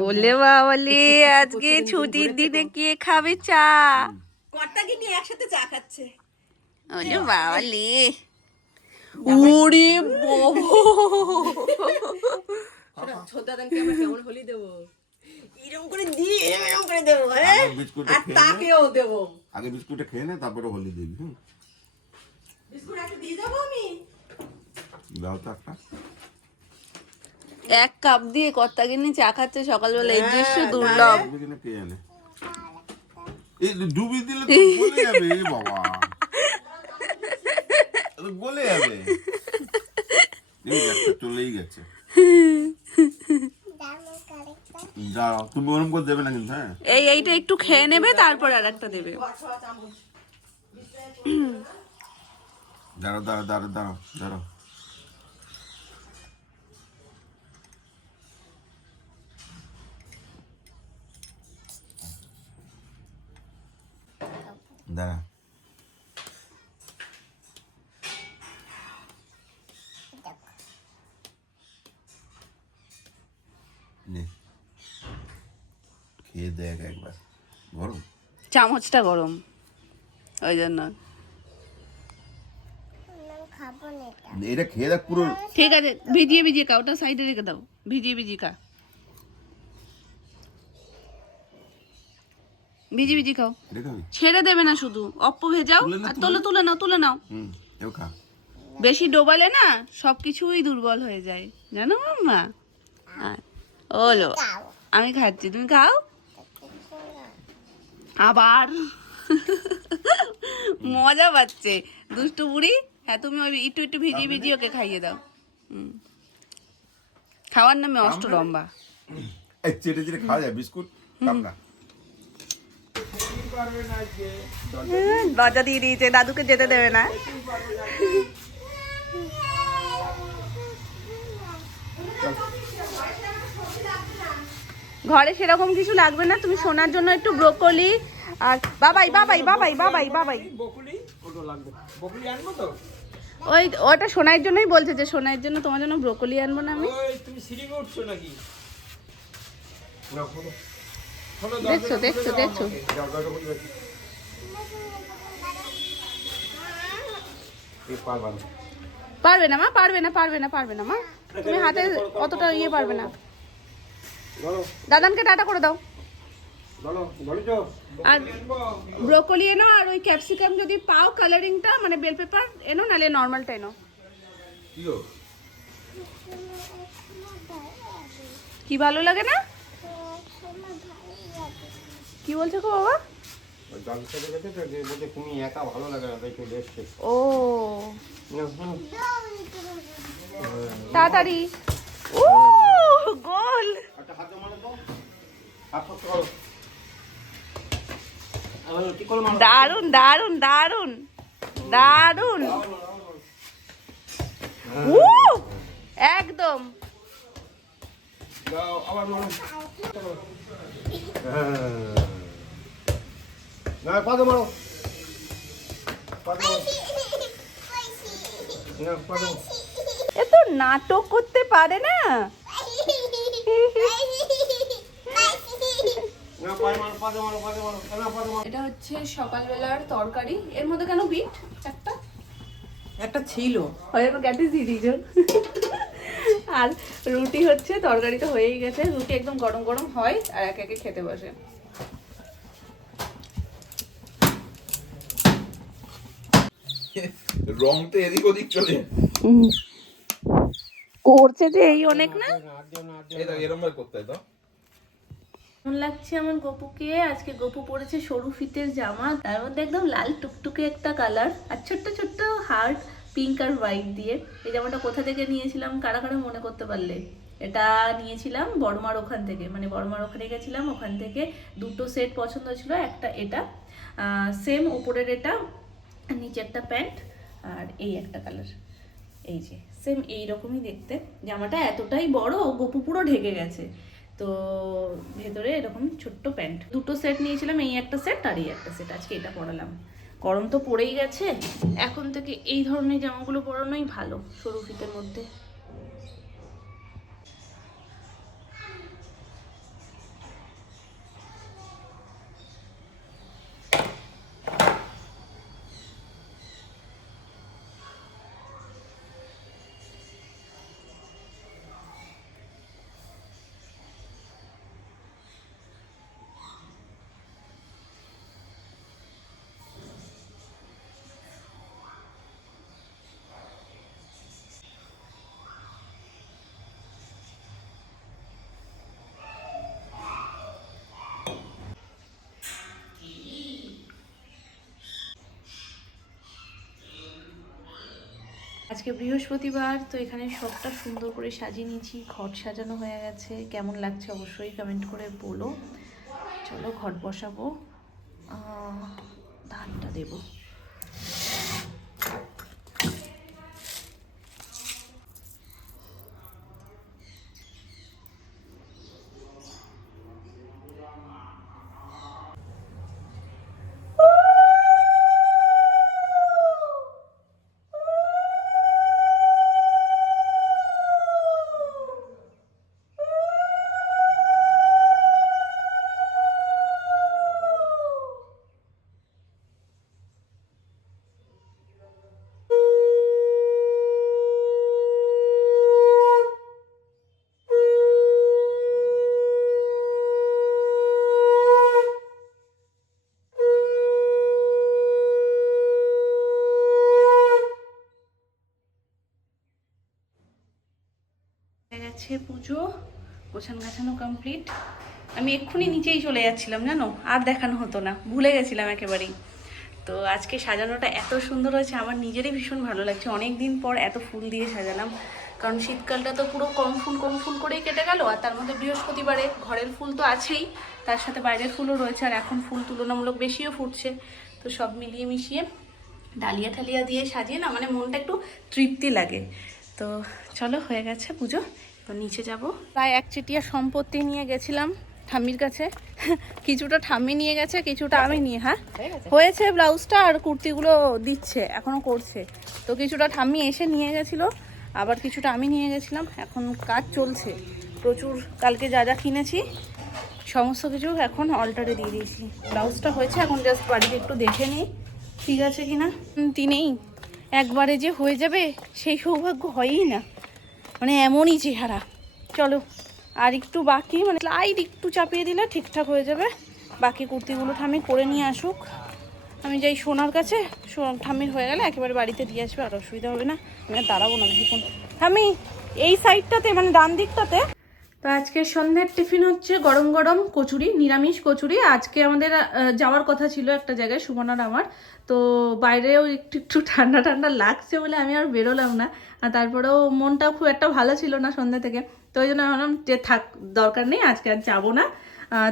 বলে বাবালে আজকে ছুটির দিনে কে খাবে চা? কর্তাকে নিয়ে একসাথে চা খাচ্ছে। বলে বাবালে ওরে বাবা ছোটদাদাকে আমরা কেমন হোলি দেবো, এরকম করে দিয়ে এরকম করে দেবো, হ্যাঁ, আর তাকেও দেবো। আগে বিস্কুটটা খেয়ে নে, তারপরে হোলি দিবি। বিস্কুট একটা দিয়ে যাবো আমি। দাও তো একটা। এক কাপ দিয়ে কর্তাকে নিয়ে চা খাচ্ছে সকালবেলা, এই দৃশ্য দুর্লভ। কে জানে এই ডুবি দিলে তো গলে যাবে রে বাবা, গলে যাবে। চলেই গেছে। যাও, তুমি ওরকম করে দেবে না কিন্তু। হ্যাঁ, এইটা একটু খেয়ে নেবে, তারপর আর একটা দেবে। দাঁড়াও দাঁড়াও দাঁড়াও দাঁড়াও দাঁড়াও। দাঁড়া, খেয়ে দেখ একবার। গরম, চামচটা গরম, ওই জন্য। এটা খেয়ে দেখ পুরো। ঠিক আছে, ভিজিয়ে ভিজিয়ে খা, ওটা সাইডে রেখে দাও, ভিজিয়ে ভিজিয়ে খা, ভিজিয়ে ভিজিয়ে খাও। ছেড়ে দেবে না, শুধু অপ্প ভেজাও আর তুলে নাও, তুলে নাও। খা। বেশি ডোবালে না সবকিছুই দুর্বল হয়ে যায়, জানো মাম্মা? ওলো, আমি খাচ্ছি, তুমি খাও। আবার মজা পাচ্ছে দুষ্টু বুড়ি। হ্যাঁ, তুমি ওই একটু একটু ভিজিয়ে ভিজিয়ে ওকে খাইয়ে দাও। খাওয়ার নামে অষ্ট লম্বা। চেটে চেটে খাওয়া যায় বিস্কুট। লজ্জা দিয়ে দিয়েছে, দাদুকে যেতে দেবে না। ঘরে সেরকম কিছু লাগবে না, তুমি সোনার জন্য একটু ব্রোকলি আর বাবাই বাবাই বাবাই বাবাই বাবাই ওই ওটা সোনার জন্যই বলছে, যে সোনার জন্য তোমার জন্য ব্রোকলি আনবো না আমি। দেখছো দেখছো দেখছো, পারবে না মা, পারবে না পারবে না পারবে না মা, তুমি হাতে অতটা ইয়ে পারবে না। দাদানকে টাটা করে দাও। আর ব্রোকলি এনো, আর ওই ক্যাপসিকাম যদি পাও কালারিংটা, মানে বেল পেপার এনো, নালে নর্মালটা এনো। কি ভালো লাগে না? কি বলছো গো বাবা? ও তাড়াতাড়ি, ও গোল। দারুন দারুন দারুন দারুন, একদম। এ তো নাটক করতে পারে না। এটা হচ্ছে সকালবেলার তরকারি। এর মধ্যে কেন বিট একটা ছিল, আর রুটি হচ্ছে, তরকারি তো হয়েই গেছে। রুটি একদম গরম গরম হয় আর একে একে খেতে বসে। রং তো এদিক ওদিক চলে করছে যে এই অনেক না, এরকম ভাবে করতে হয় তো। কেমন লাগছে আমার গপুকে? আজকে গপু পরেছে সরু ফিতের জামা, তার মধ্যে একদম লাল টুকটুকে একটা কালার, আর ছোট্ট ছোট্ট হার্ট পিঙ্ক আর হোয়াইট দিয়ে। এই জামাটা কোথা থেকে নিয়েছিলাম কারা কারা মনে করতে পারলে? এটা নিয়েছিলাম বড়মার ওখান থেকে, মানে বড়মার ওখানে গেছিলাম, ওখান থেকে দুটো সেট পছন্দ ছিল। একটা এটা সেম উপরের, এটা নিচে একটা প্যান্ট, আর এই একটা কালার, এই যে সেম এইরকমই দেখতে। জামাটা এতটাই বড়, গপু পুরো ঢেকে গেছে, তো ভেতরে এরকম ছোট্ট প্যান্ট। দুটো সেট নিয়েছিলাম, এই একটা সেট আর এই একটা সেট। আজকে এটা পরালাম। গরম তো পড়েই গেছে, এখন থেকে এই ধরনের জামাগুলো পরানোই ভালো সরু ফিতের মধ্যে। আজকে বৃহস্পতিবার, তো এখানে সবটা সুন্দর করে সাজিয়ে নিয়েছি, ঘট সাজানো হয়ে গেছে। কেমন লাগছে অবশ্যই কমেন্ট করে বলো। চলো ঘট বসাবো, ধানটা দেবো। গেছে পুজো, গোছানো গাছানো কমপ্লিট। আমি এক্ষুনি নিচেই চলে যাচ্ছিলাম জানো, আর দেখানো হতো না, ভুলে গেছিলাম একেবারেই। তো আজকে সাজানোটা এত সুন্দর হয়েছে, আমার নিজেরই ভীষণ ভালো লাগছে। অনেক দিন পর এত ফুল দিয়ে সাজালাম, কারণ শীতকালটা তো পুরো কম ফুল করেই কেটে গেল। আর তার মধ্যে বৃহস্পতিবারে ঘরের ফুল তো আছেই, তার সাথে বাইরের ফুলও রয়েছে, আর এখন ফুল তুলনামূলক বেশিও ফুটছে। তো সব মিলিয়ে মিশিয়ে ডালিয়া ঠালিয়া দিয়ে সাজিয়ে না, মানে মনটা একটু তৃপ্তি লাগে। তো চলো, হয়ে গেছে পুজো, তো নিচে যাব। প্রায় একচেটিয়া সম্পত্তি নিয়ে গেছিলাম ঠাম্মির কাছে। কিছুটা ঠাম্মি নিয়ে গেছে, কিছুটা আমি নিয়ে। হ্যাঁ হয়েছে, ব্লাউজটা আর কুর্তিগুলো দিচ্ছে, এখনো করছে। তো কিছুটা ঠাম্মি এসে নিয়ে গেছিলো, আবার কিছুটা আমি নিয়ে গেছিলাম। এখন কাজ চলছে প্রচুর, কালকে যা যা কিনেছি সমস্ত কিছু এখন অল্টারে দিয়ে দিয়েছি। ব্লাউজটা হয়েছে, এখন জাস্ট বাড়িতে একটু দেখে নিই ঠিক আছে কিনা। তিনেই একবারে যে হয়ে যাবে সেই সৌভাগ্য হয়ই না, মানে এমনই চেহারা। চলো আর একটু বাকি, মানে লাইট একটু চাপিয়ে দিলে ঠিকঠাক হয়ে যাবে। বাকি কুর্তিগুলো ঠাম্মি করে নিয়ে আসুক, আমি যাই সোনার কাছে। ঠাম্মির হয়ে গেলে একেবারে বাড়িতে দিয়ে আসবে, আর অসুবিধা হবে না। আমি আর দাঁড়াবো না বেশিক্ষণ। ঠাম্মি এই সাইডটাতে, মানে ডান দিকটাতে। তো আজকে সন্ধ্যের টিফিন হচ্ছে গরম গরম কচুরি, নিরামিষ কচুরি। আজকে আমাদের যাওয়ার কথা ছিল একটা জায়গায়, সুমনার আমার। তো বাইরেও একটু ঠান্ডা ঠান্ডা লাগছে বলে আমি আর বেরোলাম না। আর তারপরেও মনটাও খুব একটা ভালো ছিল না সন্ধ্যা থেকে। তো ওই জন্য ভাবলাম যে থাক, দরকার নেই, আজকে আর যাবো না,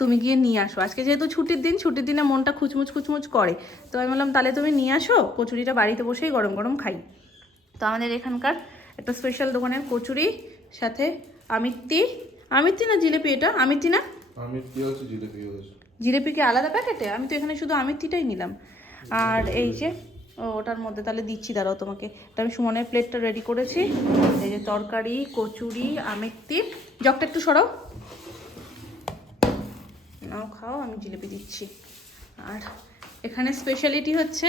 তুমি গিয়ে নিয়ে আসো। আজকে যেহেতু ছুটির দিন, ছুটির দিনে মনটা খুচমুচ করে। তো আমি বললাম তাহলে তুমি নিয়ে আসো, কচুরিটা বাড়িতে বসেই গরম গরম খাই। তো আমাদের এখানকার একটা স্পেশাল দোকানের কচুরি, সাথে আমিত্তি না জিলেপি, এটা আমিত্তি না? আমিত্তি হচ্ছে, জিলেপি হচ্ছে। জিলেপি কি আলাদা প্যাকেটে? আমি তো এখানে শুধু আমিত্তিটাই নিলাম। আর এই যে ওটার মধ্যে তাহলে দিচ্ছি, দাঁড়াও তোমাকে। তো আমি সুমনের প্লেটটা রেডি করেছি। এই যে তরকারি, কচুরি, আমিত্তি। জগটা একটু সরাও, নাও খাও, আমি জিলেপি দিচ্ছি। আর এখানে স্পেশালিটি হচ্ছে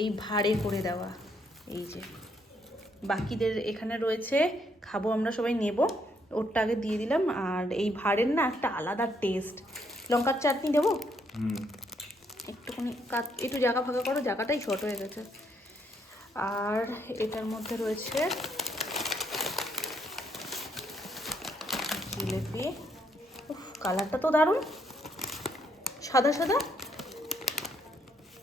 এই ভাঁড়ে করে দেওয়া, এই যে বাকিদের এখানে রয়েছে, খাবো আমরা সবাই, নেব, ওরটা আগে দিয়ে দিলাম। আর এই ভাঁড়ের না একটা আলাদা টেস্ট। লঙ্কার চাটনি দেবো একটুখানি, একটু জায়গা ফাঁকা করো, জায়গাটাই শর্ট হয়ে গেছে। আর এটার মধ্যে রয়েছে জিলেপি। কালারটা তো দারুণ, সাদা সাদা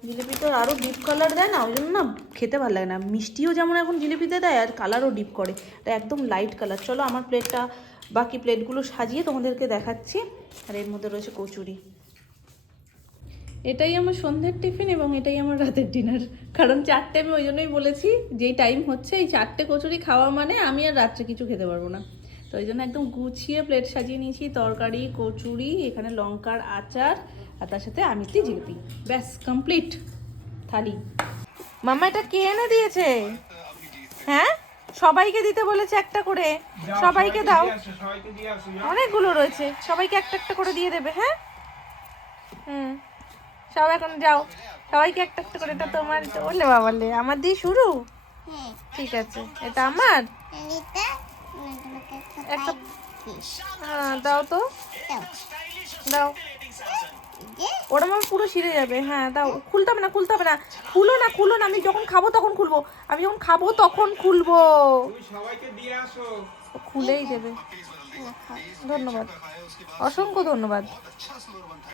জিলিপি। তো আরও ডিপ কালার দেয় না, ওই জন্য না খেতে ভালো লাগে না। মিষ্টিও যেমন এখন জিলিপিতে দেয়, আর কালারও ডিপ করে, এটা একদম লাইট কালার। চলো আমার প্লেটটা, বাকি প্লেটগুলো সাজিয়ে তোমাদেরকে দেখাচ্ছি। আর এর মধ্যে রয়েছে কচুরি। এটাই আমার সন্ধ্যের টিফিন এবং এটাই আমার রাতের ডিনার। কারণ 4টে, আমি ওই জন্যই বলেছি যেই টাইম হচ্ছে, এই 4টে কচুরি খাওয়া মানে আমি আর রাত্রে কিছু খেতে পারবো না। তো ওই জন্য একদম গুছিয়ে প্লেট সাজিয়ে নিয়েছি, তরকারি, কচুরি, এখানে লঙ্কার আচার, আর তার সাথে আমিত্তি, জিলিপি, ব্যাস কমপ্লিট থালি। মামা এটা কে এনে দিয়েছে? হ্যাঁ, সবাইকে দিতে বলেছে একটা করে, সবাইকে দাও, অনেকগুলো রয়েছে, সবাইকে একটা একটা করে দিয়ে দেবে। হ্যাঁ সব এখন যাও, সবাইকে একটা একটা করে। এটা তোমার? বললে বাবালে, আমার দিয়ে শুরু? ঠিক আছে, এটা আমার একটা, দাও তো, দাও। ওটা আমার পুরো ছিঁড়ে যাবে। হ্যাঁ দাও, খুলতে হবে না, খুলো না, আমি যখন খাবো তখন খুলবো, খুলেই দেবে। ধন্যবাদ, অসংখ্য ধন্যবাদ।